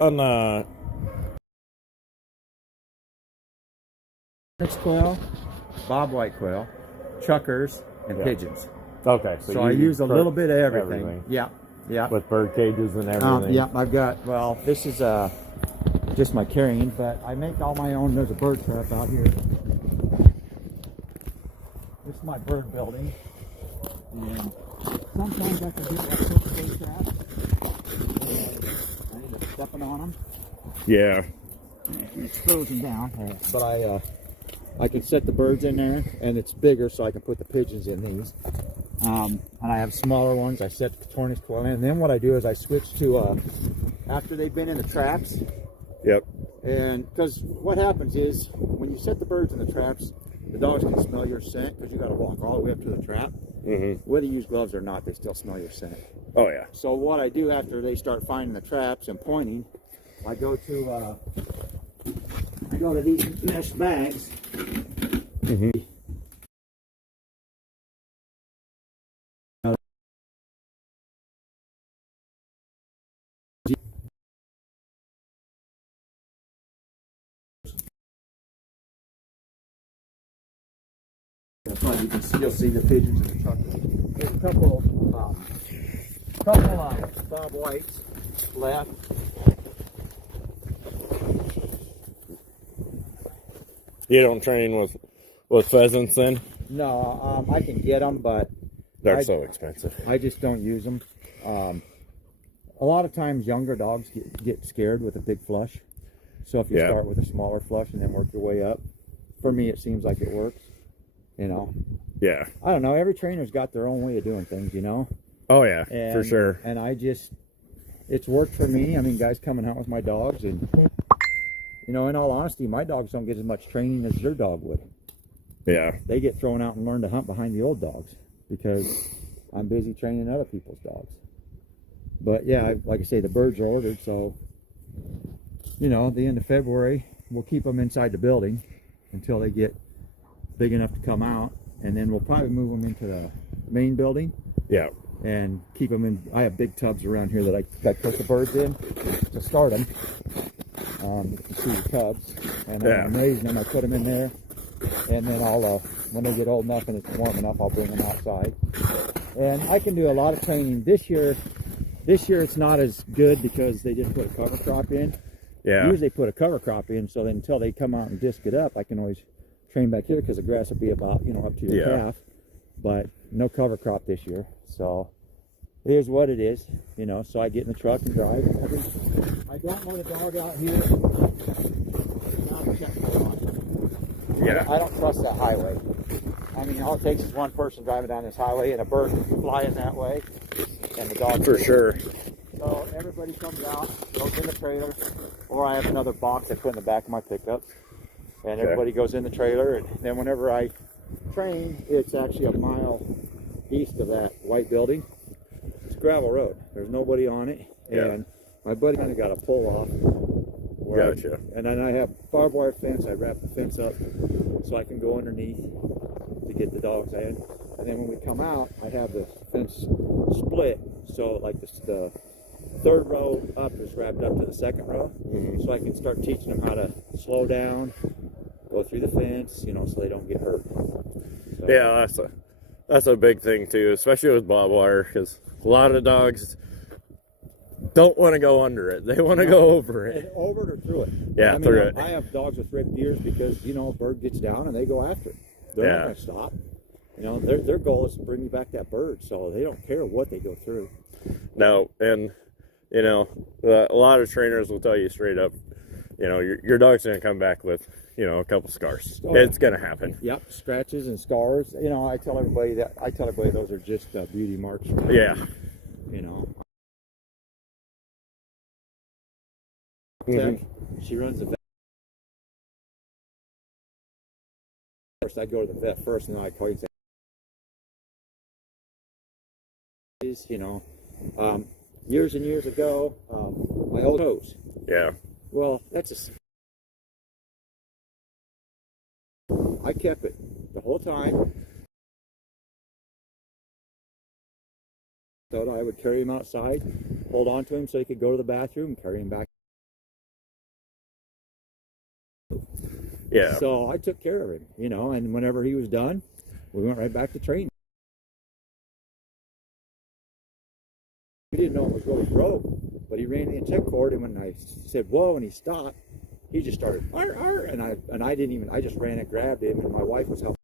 on the quail, bobwhite quail, chuckers, and pigeons. okay, So I use a little bit of everything. Yeah, yeah. With bird cages and everything. Yeah, I've got. Well, this is just my carrying, but I make all my own. There's a bird trap out here. This is my bird building, and sometimes I can get like bird traps, and I end up stepping on them. Yeah. It's frozen down, but I can set the birds in there, and it's bigger, so I can put the pigeons in these. And I have smaller ones. I set the tortoise quail in, and then what I do is I switch to after they've been in the traps. Yep. And because what happens is when you set the birds in the traps, the dogs can smell your scent because you got to walk all the way up to the trap. Whether you use gloves or not, they still smell your scent. Oh yeah. So what I do after they start finding the traps and pointing, I go to these mesh bags. You'll see the pigeons in the truck. There's a couple bob whites left. You don't train with pheasants then? No, I can get them, but they're so expensive. I just don't use them. A lot of times younger dogs get scared with a big flush. So if you start with a smaller flush and then work your way up, for me it seems like it works. You know? Yeah. I don't know. Every trainer's got their own way of doing things, you know? Oh yeah, for sure. And it's worked for me. I mean, guys coming out with my dogs, and you know, in all honesty, my dogs don't get as much training as your dog would. Yeah. They get thrown out and learn to hunt behind the old dogs because I'm busy training other people's dogs. But yeah, like I say, the birds are ordered, so you know, at the end of February, we'll keep them inside the building until they get big enough to come out, and then we'll probably move them into the main building. Yeah. And keep them in. I have big tubs around here that I put the birds in to start them. You can see the tubs, and then I'm raising them. I put them in there, and then I'll when they get old enough and it's warm enough, I'll bring them outside. And I can do a lot of training this year. This year it's not as good because they didn't put a cover crop in. Yeah. Usually they put a cover crop in, so then until they come out and disc it up, I can always train back here because the grass will be about, you know, up to your calf. But no cover crop this year, so it is what it is, you know. So I get in the truck and drive. I don't want a dog out here. I don't trust that highway. I mean, all it takes is one person driving down this highway and a bird flying that way, and the dog. For sure. So everybody comes out, goes in the trailer, or I have another box I put in the back of my pickup, and everybody goes in the trailer. And then whenever I train, it's actually a mile east of that white building. It's a gravel road. There's nobody on it, and my buddy kind of got a pull off. Gotcha. And then I have barbed wire fence. I wrap the fence up so I can go underneath to get the dogs in. And then when we come out, I have the fence split, so like the third row up is wrapped up to the second row, so I can start teaching them how to slow down, go through the fence, you know, so they don't get hurt. So, yeah, that's a big thing too, especially with barbed wire, because a lot of dogs don't want to go under it. They want to go over it. Over it or through it. Yeah, through it. I have dogs with ripped ears because, you know, a bird gets down and they go after it. They're not going to stop. You know, their goal is to bring back that bird, so they don't care what they go through. No, and you know, a lot of trainers will tell you straight up, you know, your dog's going to come back with, you know, a couple scars. It's going to happen. Yep, scratches and scars. You know, I tell everybody those are just beauty marks. Yeah. You know. She runs the vet. First, I go to the vet first, and then I call you and say, you know, years and years ago, my old nose. Yeah. Well, I kept it the whole time. So I would carry him outside, hold on to him so he could go to the bathroom, and carry him back. Yeah. So I took care of him, you know, and whenever he was done, we went right back to training. We didn't know it was really broke, but he ran the check cord, and when I said whoa and he stopped, he just started arr, arr, and I didn't even, I just ran and grabbed him, and my wife was helping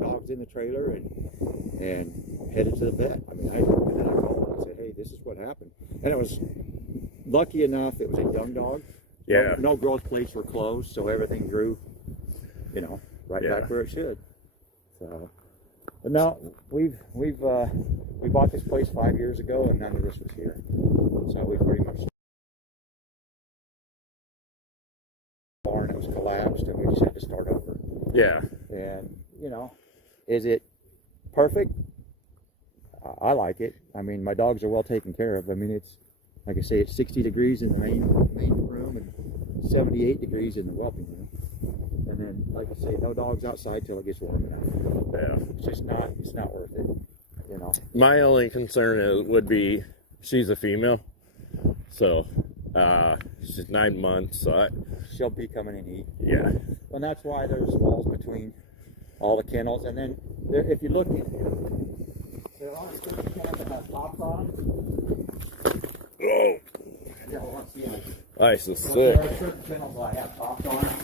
dogs in the trailer and headed to the vet. I mean, and then I called and said, hey, this is what happened. And it was lucky enough, it was a young dog. Yeah. No growth plates were closed, so everything grew, you know, right back where it should. So, but now we bought this place 5 years ago, and none of this was here. So we pretty much barn, it was collapsed, and we just had to start over. Yeah. And you know, is it perfect? I like it. I mean, my dogs are well taken care of. I mean, it's like I say, it's 60 degrees in the main room and 78 degrees in the whelping room. And then, like I say, no dogs outside till it gets warm enough. Yeah. It's just not. It's not worth it. You know. My only concern would be she's a female, so she's 9 months. So She'll be coming in heat. yeah. And that's why there's walls between all the kennels. And then, if you look in here, there are certain kennels that have tops on them. Whoa. Yeah, once again. Ice is So sick. there are certain kennels that have tops on them,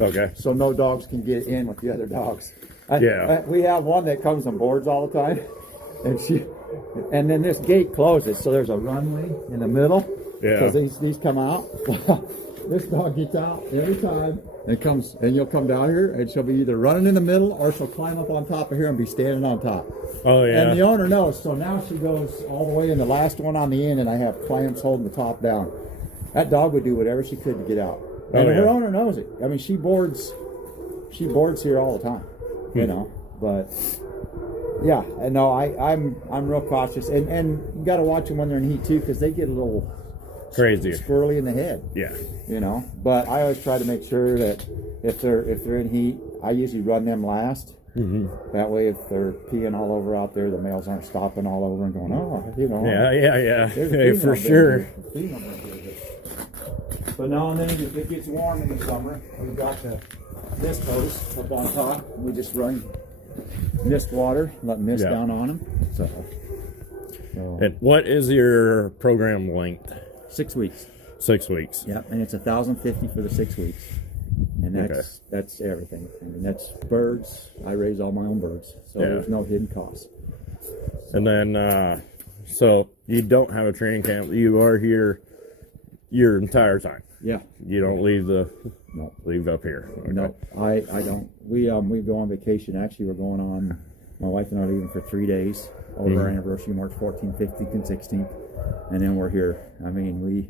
Okay. so no dogs can get in with the other dogs. Yeah. We have one that comes on boards all the time, and then this gate closes, so there's a runway in the middle. Yeah. Because these come out. This dog gets out every time and comes, and you'll come down here, and she'll be either running in the middle or she'll climb up on top of here and be standing on top. Oh yeah. And the owner knows, so now she goes all the way in the last one on the end, and I have clamps holding the top down. That dog would do whatever she could to get out. And her owner knows it. I mean, she boards here all the time, you know. But yeah, and no, I'm real cautious, and you got to watch them when they're in heat too, because they get a little crazy, squirrely in the head. Yeah. You know, but I always try to make sure that if they're in heat, I usually run them last. Mm-hmm. That way, if they're peeing all over out there, the males aren't stopping all over and going, oh, you know. Yeah. Hey, for sure. But now and then, if it gets warm in the summer, we've got the mist hose up on top, and we just run mist water, let mist down on them. So, And what is your program length? 6 weeks. 6 weeks. Yeah, and it's $1,050 for the 6 weeks, and that's everything. I mean, that's birds. I raise all my own birds, so there's no hidden costs. And then, so you don't have a training camp. You are here your entire time. Yeah. You don't leave up here. Okay. No, I don't. We go on vacation. Actually, we're going on. My wife and I are leaving for 3 days over our anniversary, March 14th, 15th, and 16th, and then we're here. I mean,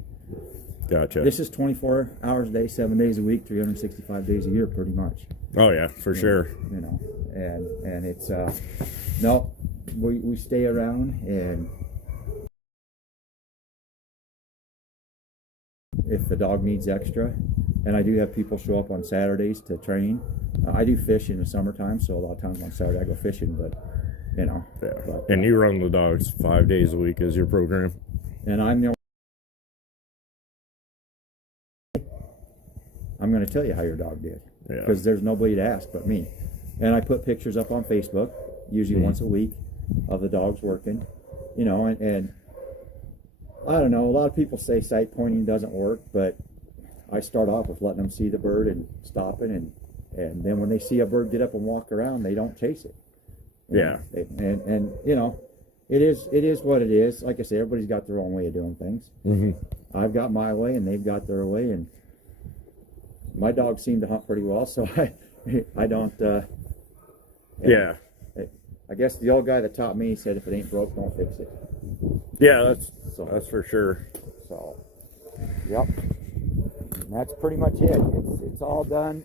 Gotcha. This is 24 hours a day, 7 days a week, 365 days a year, pretty much. Oh yeah, for sure. You know, and it's no, we stay around, and if the dog needs extra, and I do have people show up on Saturdays to train. I do fish in the summertime, so a lot of times on Saturday I go fishing, but you know. Yeah. But, and you run the dogs 5 days a week as your program. And I'm going to tell you how your dog did, because there's nobody to ask but me. And I put pictures up on Facebook, usually once a week, of the dogs working, you know, and I don't know, a lot of people say sight pointing doesn't work, but I start off with letting them see the bird and stopping, and then when they see a bird get up and walk around, they don't chase it. And you know, it is what it is. Like I say, everybody's got their own way of doing things. I've got my way, and they've got their way, and my dogs seem to hunt pretty well, so I don't. I guess the old guy that taught me said, "If it ain't broke, don't fix it." Yeah, that's for sure. So, yep, and that's pretty much it. It's all done.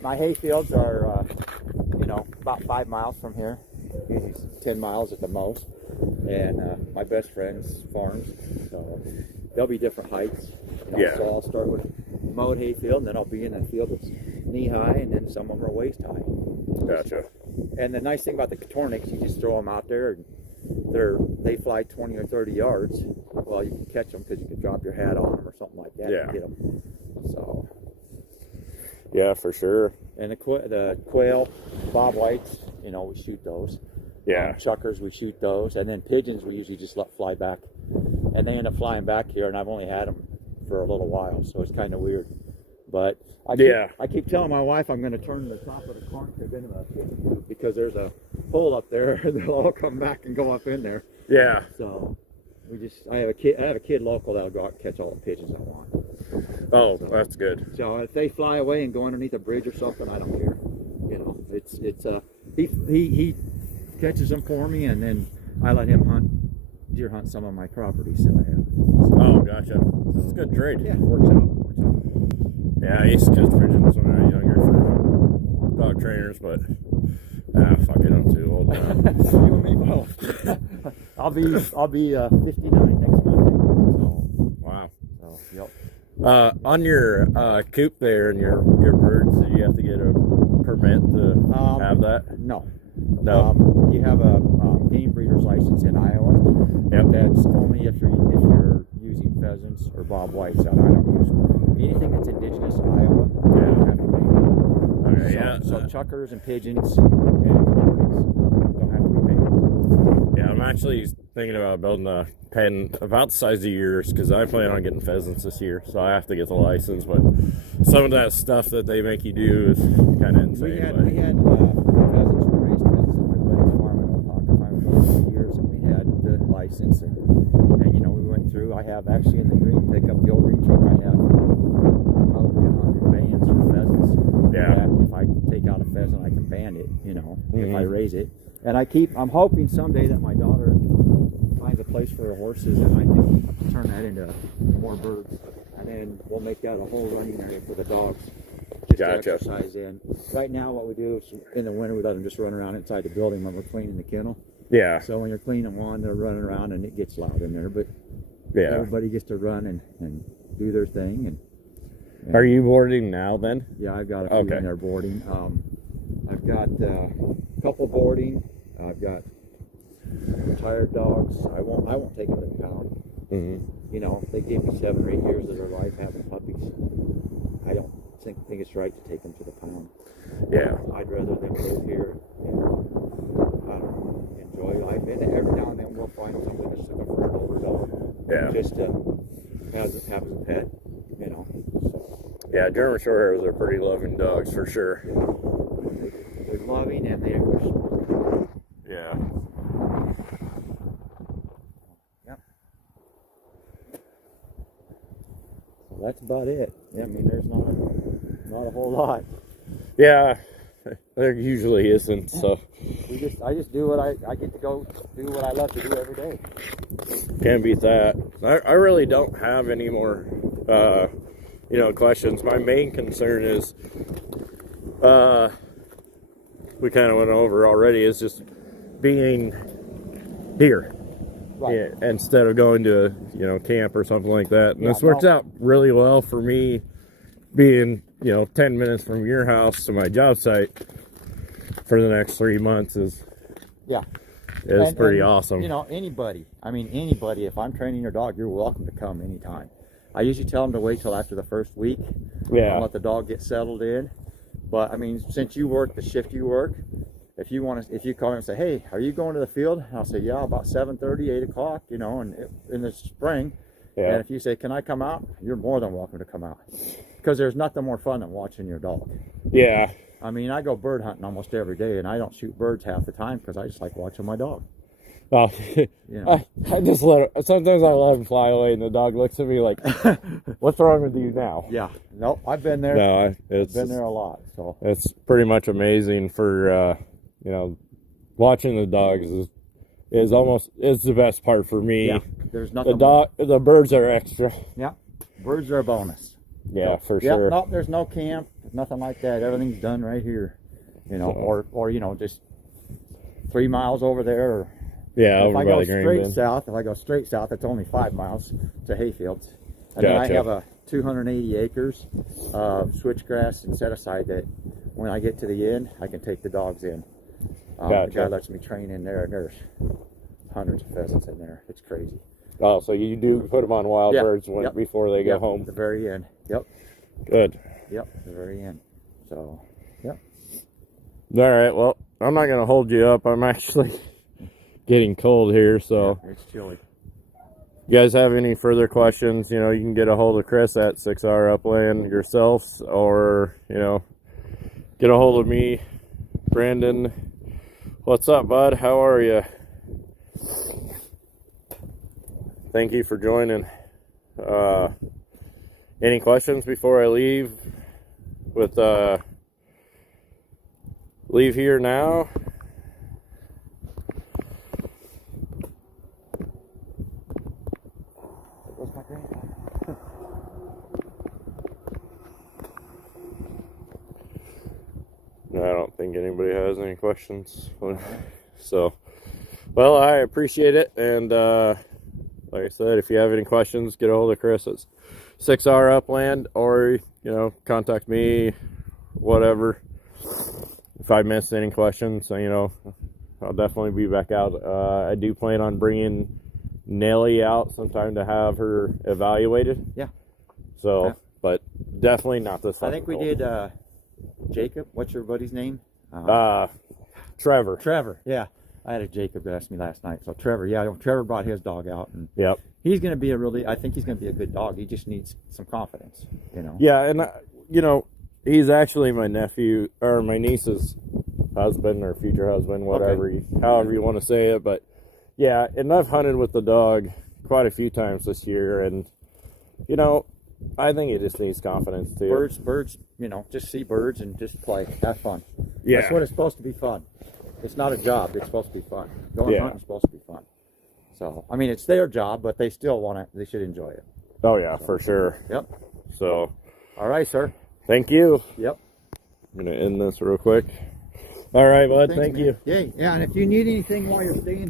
My hay fields are, you know, about 5 miles from here. Usually 10 miles at the most. And my best friend's farms, so they'll be different heights. You know, so I'll start with mowed hay field, and then I'll be in a field that's knee high, and then some of them are waist high. Gotcha. And the nice thing about the Katorniks, you just throw them out there, and they fly 20 or 30 yards. Well, you can catch them because you can drop your hat on them or something like that and get them. So. Yeah, for sure. And the quail, bob whites, you know, we shoot those. Yeah. Chuckers, we shoot those. And then pigeons, we usually just let fly back. And they end up flying back here, and I've only had them for a little while, so it's kind of weird. But I keep telling my wife I'm going to turn the top of the corn crib into a pigeon coop because there's a hole up there, and they'll all come back and go up in there. Yeah. So I have a kid local that'll go out and catch all the pigeons I want. Oh, so, that's good. So if they fly away and go underneath a bridge or something, I don't care. You know, he catches them for me, and then I let him deer hunt some of my properties that I have. So, oh, gotcha. It's a good trade. Yeah, it works out. Yeah, I used to catch pigeons when I was younger for dog trainers, but fuck it, I'm too old now. You and me both. I'll be 59 next Monday. So wow. So yep. On your coop there and your birds, did you have to get a permit to have that? No. No. You have a game breeder's license in Iowa. Yep. That's only if you're using pheasants or bob whites that I don't use. Anything that's indigenous to Iowa, you don't have to pay. Okay, yeah. So chuckers and pigeons and turkeys don't have to be paid. Yeah, I'm actually thinking about building a pen about the size of yours because I plan on getting pheasants this year, so I have to get the license. But some of that stuff that they make you do is kind of insane. We had pheasants, we raised pheasants on my buddy's farm in Oaxaca for years, and we had the license, and you know, we went through. I have actually in the green pickup, the old green truck, I have probably 100 bands for pheasants. Yeah. If I take out a pheasant, I can band it, you know, if I raise it. And I'm hoping someday that my daughter finds a place for her horses, and I can turn that into more birds. And then we'll make that a whole running area for the dogs. Just to exercise in. Right now, what we do is in the winter, we let them just run around inside the building when we're cleaning the kennel. Yeah. So when you're cleaning one, they're running around and it gets loud in there. But yeah, everybody gets to run and do their thing. And are you boarding now then? Yeah, I've got a few in there boarding. I've got a couple boarding. I've got retired dogs. I won't take them to the pound. Mm-hmm. You know, they gave me 7 or 8 years of their life having puppies. I don't think it's right to take them to the pound. Yeah. I'd rather them live here and I don't know, enjoy life. And every now and then we'll find somebody that's looking for an older dog. Yeah. Just to have as a pet, you know. So. Yeah, German Shorthairs are pretty loving dogs for sure. They're loving and they're smart. Yeah. Yep. So that's about it. Yeah, I mean, there's not a whole lot. Yeah, there usually isn't. So I just do what I get to go do what I love to do every day. Can't beat that. I really don't have any more questions. My main concern is we kind of went over already, is just being here. Right. Yeah, instead of going to camp or something like that. And Yeah, this works out really well for me, being 10 minutes from your house to my job site for the next 3 months is pretty awesome. Anybody, if I'm training your dog, you're welcome to come anytime. I usually tell them to wait till after the first week. Yeah. And let the dog get settled in. But I mean, since you work the shift you work, if you call me and say, hey, are you going to the field? And I'll say, yeah, about 7:30, 8 o'clock, and in the spring. Yeah. And if you say, can I come out? You're more than welcome to come out. Because there's nothing more fun than watching your dog. Yeah. I mean, I go bird hunting almost every day, and I don't shoot birds half the time because I just like watching my dog. Well, I just sometimes I let him fly away, and the dog looks at me like, what's wrong with you now? Yeah. Nope, I've been there. No, I've been there a lot. So it's pretty much amazing for, watching the dogs is the best part for me. Yeah. There's nothing. The birds are extra. Yeah. Birds are a bonus. Yeah, for yeah, sure. No, there's no camp, nothing like that. Everything's done right here. Or just 3 miles over there. Or yeah, if I go straight south, it's only 5 miles to hayfields. And then I have a 280 acres of switchgrass and set aside that when I get to the end, I can take the dogs in. The guy lets me train in there, and hundreds of pheasants in there. It's crazy. Oh, so you do put them on wild Yeah. birds when, before they go home? At the very end. Yep. Good. Yep. At the very end. So, yep. All right. Well, I'm not going to hold you up. I'm actually getting cold here, so Yeah, it's chilly. if you guys have any further questions, you know, you can get a hold of Chris at 6R Upland yourselves, or, you know, get a hold of me, Brandon. What's up, bud? How are you? Thank you for joining. Any questions before I leave with leave here now? No, I don't think anybody has any questions. So, well, I appreciate it, and like I said, if you have any questions, get a hold of Chris at 6R Upland, or, you know, contact me, whatever. If I missed any questions, you know, I'll definitely be back out. I do plan on bringing Nellie out sometime to have her evaluated. Yeah. So, Yeah. but definitely not this. I think we did Jacob. What's your buddy's name? Trevor. Trevor. Yeah. I had a Jacob that asked me last night. So Trevor, yeah, Trevor brought his dog out, and Yep. he's going to be I think he's going to be a good dog. He just needs some confidence, you know. Yeah, and you know, he's actually my nephew or my niece's husband or future husband, whatever, however you want to say it. But yeah, and I've hunted with the dog quite a few times this year, and you know, I think he just needs confidence too. Birds, you know, just see birds and just play, have fun. Yeah, That's what it's supposed to be, fun. It's not a job. It's supposed to be fun. Going hunting is supposed to be fun. So, I mean, it's their job, but they still want it. They should enjoy it. Oh yeah, for sure. Yep. So, all right, sir. Thank you. Yep. I'm gonna end this real quick. All right, bud. Thanks, thank man. you. Yeah, and if you need anything while you're staying